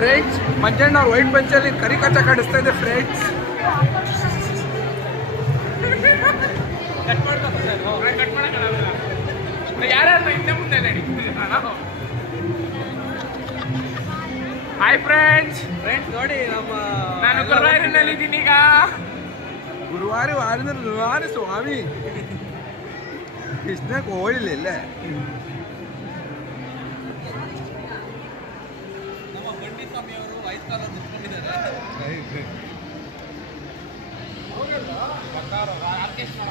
Friends Manjanna ಅವ್ರು white ಬೆಂಚಲ್ಲಿ ಕರಿ ಕಚ್ಚ ಕಾಣಿಸ್ತಾ ಇದೆ ಫ್ರೆಂಡ್ಸ್. ಹಾಯ್ ಫ್ರೆಂಡ್ಸ್ ನೋಡಿ ನಮ್ಮ ನಾನು ಗುರುವಾಯೂರಿನಲ್ಲಿದ್ದೀನಿ ಈಗ. ಗುರುವಾರ ಸ್ವಾಮಿ ಕೃಷ್ಣ ಕೋಳಿಲ್ಲ. ನಮ್ಮ ಬಂಡಿ ಸ್ವಾಮಿ ಅವರು ವಯಸ್ಕಾಲ ನಿಂತ್ಕೊಂಡಿದ್ದಾರೆ. ಆರ್ಕೆಸ್ಟ್ರಾ